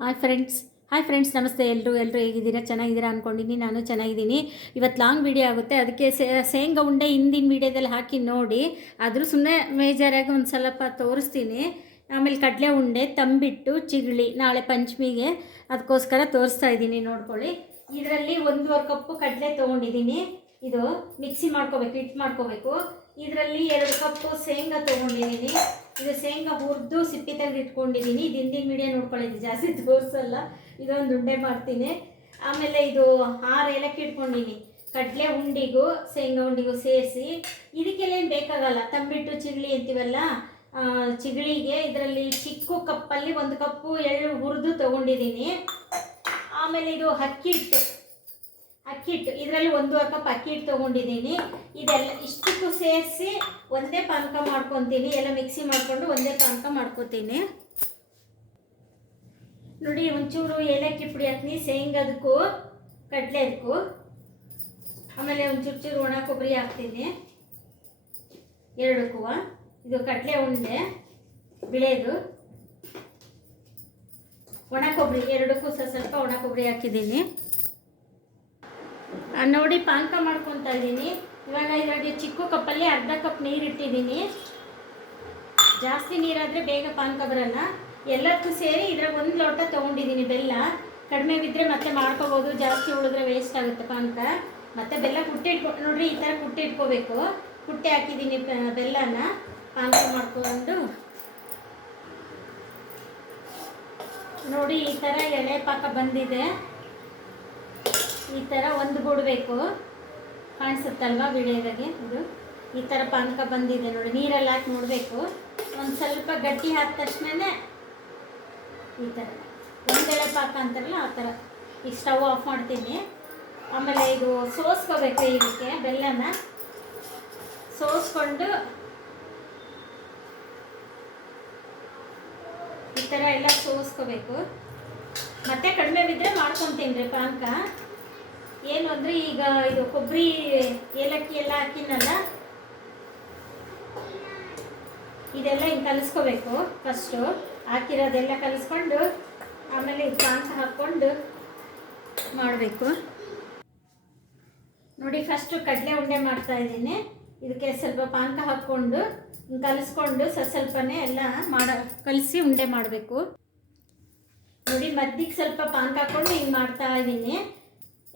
Hi friends hi friends ನಮಸ್ತೆ. ಎಲ್ಲರೂ ಎಲ್ಲರೂ ಹೇಗಿದ್ದೀರಾ? ಚೆನ್ನಾಗಿದ್ದೀರಾ ಅಂದ್ಕೊಂಡಿನಿ ನಾನು ಚೆನ್ನಾಗಿದ್ದೀನಿ. ಇವತ್ತು ಲಾಂಗ್ ವಿಡಿಯೋ ಆಗುತ್ತೆ. ಅದಕ್ಕೆ ಶೇಂಗಾ ಉಂಡೆ ಹಿಂದಿನ ವಿಡಿಯೋದಲ್ಲಿ ಹಾಕಿ ನೋಡಿ. ಆದರೂ ಸುಮ್ಮನೆ ಮೇಜರಾಗಿ ಒಂದು ಸ್ವಲ್ಪ ತೋರಿಸ್ತೀನಿ. ಆಮೇಲೆ ಕಡಲೆ ಉಂಡೆ, ತಂಬಿಟ್ಟು ಚಿಗಳಿ ನಾಳೆ ಪಂಚಮಿಗೆ ಅದಕ್ಕೋಸ್ಕರ ತೋರಿಸ್ತಾ ಇದ್ದೀನಿ ನೋಡ್ಕೊಳ್ಳಿ. ಇದರಲ್ಲಿ ಒಂದೂವರೆ ಕಪ್ಪು ಕಡಲೆ ತೊಗೊಂಡಿದ್ದೀನಿ. ಇದು ಮಿಕ್ಸಿ ಮಾಡ್ಕೋಬೇಕು ಹಿಟ್ಟು ಮಾಡ್ಕೋಬೇಕು. ಇದರಲ್ಲಿ ಎರಡು ಕಪ್ಪು ಶೇಂಗಾ ತೊಗೊಂಡಿದ್ದೀನಿ ಇದು ಶೇಂಗಾ ಹುರಿದು ಸಿಪ್ಪಿ ತೆಗೆದು ಇಟ್ಕೊಂಡಿದ್ದೀನಿ ದಿಂದಿನ ಮೀಡಿಯ ನೋಡ್ಕೊಳ್ಳಿದ್ದೀನಿ ಜಾಸ್ತಿ ತೋರಿಸಲ್ಲ. ಇದೊಂದು ಉಂಡೆ ಮಾಡ್ತೀನಿ. ಆಮೇಲೆ ಇದು ಆರು ಏಲಕ್ಕಿ ಇಟ್ಕೊಂಡಿನಿ ಕಡಲೆ ಉಂಡಿಗೂ, ಶೇಂಗಾ ಉಂಡಿಗೂ ಸೇರಿಸಿ. ಇದಕ್ಕೆಲ್ಲ ಏನು ಬೇಕಾಗಲ್ಲ. ತಂಬಿಟ್ಟು ಚಿಗಳಿ ಅಂತೀವಲ್ಲ ಚಿಗಳಿಗೆ ಇದರಲ್ಲಿ ಚಿಕ್ಕ ಕಪ್ಪಲ್ಲಿ ಒಂದು ಕಪ್ಪು ಎಳ್ಳು ಹುರಿದು ತೊಗೊಂಡಿದ್ದೀನಿ ಆಮೇಲೆ ಇದು ಅಕ್ಕಿ ಹಿಟ್ಟು. ಅಕ್ಕಿ ಹಿಟ್ಟು ಇದರಲ್ಲಿ ಒಂದು ಕಪ್ ಅಕ್ಕಿ ಹಿಟ್ಟು ತೊಗೊಂಡಿದ್ದೀನಿ. ಇದೆಲ್ಲ ಇಷ್ಟಕ್ಕೂ ಸೇರಿಸಿ ಒಂದೇ ಪಾನಕ ಮಾಡ್ಕೊತೀನಿ. ಎಲ್ಲ ಮಿಕ್ಸಿ ಮಾಡಿಕೊಂಡು ಒಂದೇ ಪಾನಕ ಮಾಡ್ಕೊತೀನಿ. ನೋಡಿ, ಒಂಚೂರು ಏಲಕ್ಕಿ ಪುಡಿ ಹಾಕ್ತೀನಿ. ಶೇಂಗದಕ್ಕೂ ಕಡಲೆದಕ್ಕೂ ಆಮೇಲೆ ಒಂಚೂರು ಚೂರು ಒಣ ಕೊಬ್ಬರಿ ಹಾಕ್ತೀನಿ. ಎರಡಕ್ಕೂ. ಇದು ಕಡಲೆ ಉಂಡೆ, ಬಿಳೆದು. ಒಣ ಕೊಬ್ಬರಿ, ಎರಡಕ್ಕೂ ಸ್ವಲ್ಪ ಒಣ ಕೊಬ್ಬರಿ ಹಾಕಿದ್ದೀನಿ. ನೋಡಿ ಪಾನಕ ಮಾಡ್ಕೊತಾ ಇದ್ದೀನಿ. ಇವಾಗ ಇದರಲ್ಲಿ ಚಿಕ್ಕ ಕಪ್ಪಲ್ಲಿ ಅರ್ಧ ಕಪ್ ನೀರು ಇಟ್ಟಿದ್ದೀನಿ. ಜಾಸ್ತಿ ನೀರಾದರೆ ಬೇಗ ಪಾನಕ ಬರಲ್ಲ. ಎಲ್ಲದಕ್ಕೂ ಸೇರಿ ಇದ್ರಾಗ ಒಂದು ಲೋಟ ತೊಗೊಂಡಿದ್ದೀನಿ ಬೆಲ್ಲ. ಕಡಿಮೆ ಬಿದ್ದರೆ ಮತ್ತೆ ಮಾಡ್ಕೋಬೋದು. ಜಾಸ್ತಿ ಉಳಿದ್ರೆ ವೇಸ್ಟ್ ಆಗುತ್ತೆ ಪಾನಕ. ಮತ್ತೆ ಬೆಲ್ಲ ಕುಟ್ಟಿ ಇಟ್ಕೊ ನೋಡ್ರಿ ಈ ಥರ ಕುಟ್ಟಿ ಇಟ್ಕೋಬೇಕು. ಕುಟ್ಟಿ ಹಾಕಿದ್ದೀನಿ ಬೆಲ್ಲನ. ಪಾನಕ ಮಾಡ್ಕೊಂಡು. ನೋಡಿ ಈ ಥರ ಎಳೆ ಪಾಕ ಬಂದಿದೆ. ಈ ಥರ ಒಂದು ಬಿಡಬೇಕು ಕಾಣಿಸುತ್ತಲ್ವಾ ಬಿಳಿಯೋದಾಗೆ ಇದು ಈ ಥರ ಪಾನಕ ಬಂದಿದೆ ನೋಡಿ, ನೀರಲ್ಲಿ ಹಾಕಿ ನೋಡಬೇಕು. ಒಂದು ಸ್ವಲ್ಪ ಗಟ್ಟಿ ಹಾಕಿದ ತಕ್ಷಣನೇ ಈ ಥರ ಒಂದೆಳೆ ಪಾಕ ಅಂತಾರಲ್ಲ ಆ ಥರ ಈಗ ಸ್ಟವ್ ಆಫ್ ಮಾಡ್ತೀನಿ. ಆಮೇಲೆ ಇದು ಸೋಸ್ಕೋಬೇಕು ಇದಕ್ಕೆ, ಬೆಲ್ಲನ. ಸೋಸ್ಕೊಂಡು ಈ ಥರ ಎಲ್ಲ ಸೋಸ್ಕೋಬೇಕು. ಮತ್ತೆ ಕಡಿಮೆ ಬಿದ್ದರೆ ಮಾಡ್ಕೊತೀನಿ ರೀ ಪಾನಕ. ಏನು ಅಂದರೆ ಈಗ ಇದು ಕೊಬ್ಬರಿ ಏಲಕ್ಕಿ ಎಲ್ಲ ಹಾಕಿನಲ್ಲ ಇದೆಲ್ಲ ಹಿಂಗೆ ಕಲಿಸ್ಕೋಬೇಕು ಫಸ್ಟು ಹಾಕಿರೋದೆಲ್ಲ ಕಲಿಸ್ಕೊಂಡು ಆಮೇಲೆ ಇದು ಹಾಕ್ಕೊಂಡು ಮಾಡಬೇಕು. ನೋಡಿ ಫಸ್ಟು ಕಡಲೆ ಉಂಡೆ ಮಾಡ್ತಾ ಇದ್ದೀನಿ. ಇದಕ್ಕೆ ಸ್ವಲ್ಪ ಪಾನಕ ಹಾಕ್ಕೊಂಡು ಕಲಿಸ್ಕೊಂಡು ಸ್ವಲ್ಪ ಸ್ವಲ್ಪನೇ ಎಲ್ಲ ಮಾಡ, ಕಲಿಸಿ ಉಂಡೆ ಮಾಡಬೇಕು. ನೋಡಿ ಮದ್ದಿಗೆ ಸ್ವಲ್ಪ ಪಾನಕ ಹಾಕ್ಕೊಂಡು ಹಿಂಗೆ ಮಾಡ್ತಾ ಇದ್ದೀನಿ.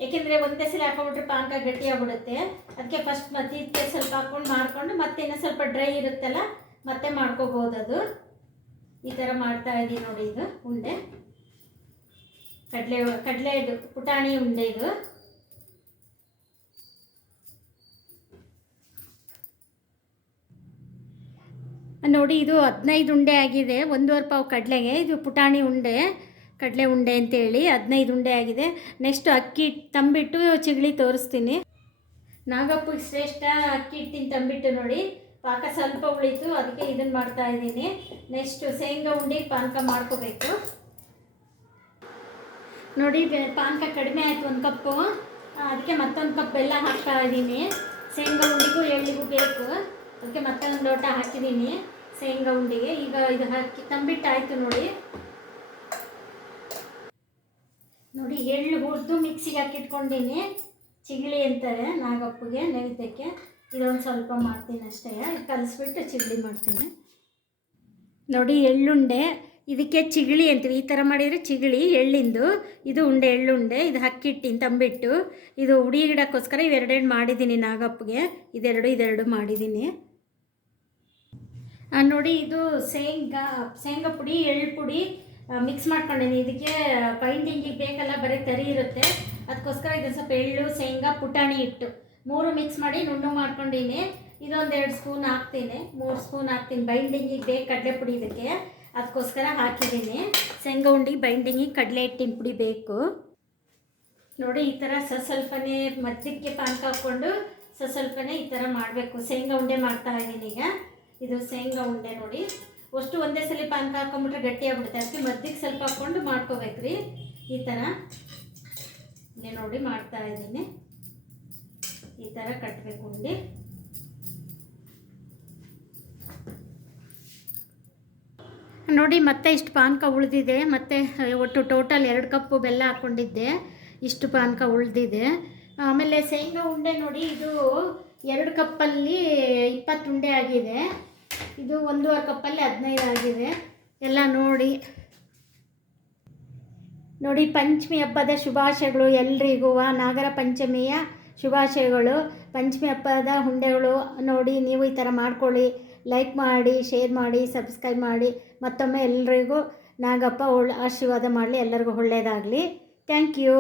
ಏಕೆಂದರೆ ಒಂದೇ ಸಲ ಹಾಕೊಂಡ್ಬಿಟ್ರೆ ಪಾಕ ಗಟ್ಟಿ ಆಗ್ಬಿಡುತ್ತೆ ಅದಕ್ಕೆ ಫಸ್ಟ್ ಮತ್ತೆ ಸ್ವಲ್ಪ ಹಾಕ್ಕೊಂಡು ಮಾಡ್ಕೊಂಡು ಮತ್ತೆ ಇನ್ನೂ ಸ್ವಲ್ಪ ಡ್ರೈ ಇರುತ್ತಲ್ಲ, ಮತ್ತೆ ಮಾಡ್ಕೋಬೋದು ಅದು. ಈ ಥರ ಮಾಡ್ತಾ ಇದ್ದೀನಿ ನೋಡಿ ಇದು ಉಂಡೆ. ಕಡಲೆ ಕಡಲೆ ಇದು, ಪುಟಾಣಿ ಉಂಡೆ ಇದು. ನೋಡಿ ಇದು ಹದಿನೈದು ಉಂಡೆ ಆಗಿದೆ, ಒಂದೂವರೆ ಪಾವು ಕಡಲೆಗೆ, ಇದು ಪುಟಾಣಿ ಉಂಡೆ. ಕಡಲೆ ಉಂಡೆ ಅಂತೇಳಿ, ಹದಿನೈದು ಉಂಡೆ ಆಗಿದೆ. ನೆಕ್ಸ್ಟ್ ಅಕ್ಕಿ ತಂಬಿಟ್ಟು ಚಿಗಳಿ ತೋರಿಸ್ತೀನಿ. ನಾಗಪ್ಪ ಶ್ರೇಷ್ಠ ಅಕ್ಕಿ ಹಿಟ್ಟಿನ ತಂಬಿಟ್ಟು ನೋಡಿ. ಪಾಕ ಸ್ವಲ್ಪ ಉಳಿತು, ಅದಕ್ಕೆ ಇದನ್ನು ಮಾಡ್ತಾ ಇದ್ದೀನಿ. ನೆಕ್ಸ್ಟ್ ಶೇಂಗಾ ಉಂಡೆ ಪಾನಕ ಮಾಡ್ಕೋಬೇಕು. ನೋಡಿ ಪಾನಕ ಕಡಿಮೆ ಆಯಿತು ಒಂದು ಕಪ್ಪು. ಅದಕ್ಕೆ ಮತ್ತೊಂದು ಕಪ್ ಬೆಲ್ಲ ಹಾಕ್ತಾ ಇದ್ದೀನಿ. ಶೇಂಗಾ ಉಂಡಿಗೂ ಎಳ್ಳಿಗೂ ಬೇಕು. ಅದಕ್ಕೆ ಮತ್ತೊಂದು ಲೋಟ ಹಾಕಿದ್ದೀನಿ ಶೇಂಗಾ ಉಂಡಿಗೆ. ಈಗ ಇದು ಹಾಕಿ ತಂಬಿಟ್ಟಾಯಿತು ನೋಡಿ. ನೋಡಿ, ಎಳ್ಳು ಹುರಿದು ಮಿಕ್ಸಿಗೆ ಹಾಕಿಟ್ಕೊಂಡಿನಿ. ಚಿಗಳಿ ಅಂತಾರೆ ನಾಗಪ್ಪಗೆ, ನೈವೇದ್ಯಕ್ಕೆ. ಇದೊಂದು ಸ್ವಲ್ಪ ಮಾಡ್ತೀನಿ ಅಷ್ಟೇ. ಕಲಿಸ್ಬಿಟ್ಟು ಚಿಗಳಿ ಮಾಡ್ತೀನಿ. ನೋಡಿ, ಎಳ್ಳುಂಡೆ. ಇದಕ್ಕೆ ಚಿಗಳಿ ಅಂತೀವಿ. ಈ ಥರ ಮಾಡಿದರೆ ಚಿಗಳಿ ಎಳ್ಳಿಂದು. ಇದು ಉಂಡೆ, ಎಳ್ಳುಂಡೆ. ಇದು ಹಕ್ಕಿಟ್ಟಿನ, ತಂಬಿಟ್ಟು. ಇದು ಉಡಿ ಗಿಡಕ್ಕೋಸ್ಕರ ಇವೆರಡೆರಡು ಮಾಡಿದ್ದೀನಿ ನಾಗಪ್ಪಗೆ. ಇದೆರಡು ಇದೆರಡು ಮಾಡಿದ್ದೀನಿ ನೋಡಿ, ಇದು ಶೇಂಗಾ ಶೇಂಗಾ ಪುಡಿ, ಎಳ್ಳು ಪುಡಿ. ಮಿಕ್ಸ್ ಮಾಡ್ಕೊಂಡಿದ್ದೀನಿ ಇದಕ್ಕೆ ಬೈಂಡಿಂಗಿಗೆ ಬೇಕಲ್ಲ ಬರೀ ತರಿ ಇರುತ್ತೆ. ಅದಕ್ಕೋಸ್ಕರ ಇದೊಂದು ಸ್ವಲ್ಪ ಎಳ್ಳು, ಶೇಂಗಾ, ಪುಟಾಣಿ ಹಿಟ್ಟು ಮೂರು ಮಿಕ್ಸ್ ಮಾಡಿ ನುಣ್ಣು ಮಾಡ್ಕೊಂಡಿನಿ. ಇದೊಂದು ಎರಡು ಸ್ಪೂನ್ ಹಾಕ್ತೀನಿ. ಮೂರು ಸ್ಪೂನ್ ಹಾಕ್ತೀನಿ. ಬೈಂಡಿಂಗಿಗೆ ಬೇಕು ಕಡಲೆ ಪುಡಿ ಇದಕ್ಕೆ. ಅದಕ್ಕೋಸ್ಕರ ಹಾಕಿದ್ದೀನಿ. ಶೇಂಗಾ ಉಂಡಿ ಬೈಂಡಿಂಗಿಗೆ ಕಡಲೆ ಹಿಟ್ಟಿನ ಪುಡಿ ಬೇಕು. ನೋಡಿ, ಈ ಥರ ಸಸ್ವಲ್ಪನೇ ಮಜ್ಜಿಗೆ ಪಾನಕ ಹಾಕ್ಕೊಂಡು ಸ ಸ್ವಲ್ಪನೇ ಈ ಥರ ಮಾಡಬೇಕು. ಶೇಂಗಾ ಉಂಡೆ ಮಾಡ್ತಾ ಇದ್ದೀನಿ ಈಗ. ಇದು ಶೇಂಗಾ ಉಂಡೆ ನೋಡಿ. ಅಷ್ಟು ಒಂದೇ ಸಲ ಪಾನಕ ಹಾಕೊಂಡ್ಬಿಟ್ರೆ ಗಟ್ಟಿ ಆಗ್ಬಿಡುತ್ತೆ. ಅದಕ್ಕೆ ಮಧ್ಯಕ್ಕೆ ಸ್ವಲ್ಪ ಹಾಕ್ಕೊಂಡು ಮಾಡ್ಕೋಬೇಕ್ರಿ. ಈ ಥರ ಇಲ್ಲಿ ನೋಡಿ ಮಾಡ್ತಾ ಇದ್ದೀನಿ. ಈ ಥರ ಕಟ್ಟಬೇಕು ಉಂಡೆ ನೋಡಿ, ಮತ್ತೆ ಇಷ್ಟು ಪಾನಕ ಉಳಿದಿದೆ. ಮತ್ತೆ ಒಟ್ಟು ಟೋಟಲ್ ಎರಡು ಕಪ್ಪು ಬೆಲ್ಲ ಹಾಕ್ಕೊಂಡಿದ್ದೆ. ಇಷ್ಟು ಪಾನಕ ಉಳಿದಿದೆ. ಆಮೇಲೆ ಶೇಂಗಾ ಉಂಡೆ ನೋಡಿ, ಇದು ಎರಡು ಕಪ್ಪಲ್ಲಿ ಇಪ್ಪತ್ತು ಉಂಡೆ ಆಗಿದೆ. ಇದು ಒಂದೂವರೆ ಕಪ್ಪಲ್ಲಿ ಹದಿನೈದು ಆಗಿದೆ. ಎಲ್ಲ ನೋಡಿ. ನೋಡಿ, ಪಂಚಮಿ ಹಬ್ಬದ ಶುಭಾಶಯಗಳು ಎಲ್ರಿಗೂ. ನಾಗರ ಪಂಚಮಿಯ ಶುಭಾಶಯಗಳು. ಪಂಚಮಿ ಹಬ್ಬದ ಹುಂಡೆಗಳು ನೋಡಿ, ನೀವು ಈ ಥರ ಮಾಡ್ಕೊಳ್ಳಿ. ಲೈಕ್ ಮಾಡಿ, ಶೇರ್ ಮಾಡಿ, ಸಬ್ಸ್ಕ್ರೈಬ್ ಮಾಡಿ. ಮತ್ತೊಮ್ಮೆ ಎಲ್ರಿಗೂ ನಾಗಪ್ಪ ಒಳ್ಳೆ ಆಶೀರ್ವಾದ ಮಾಡಲಿ. ಎಲ್ಲರಿಗೂ ಒಳ್ಳೆಯದಾಗಲಿ. Thank you.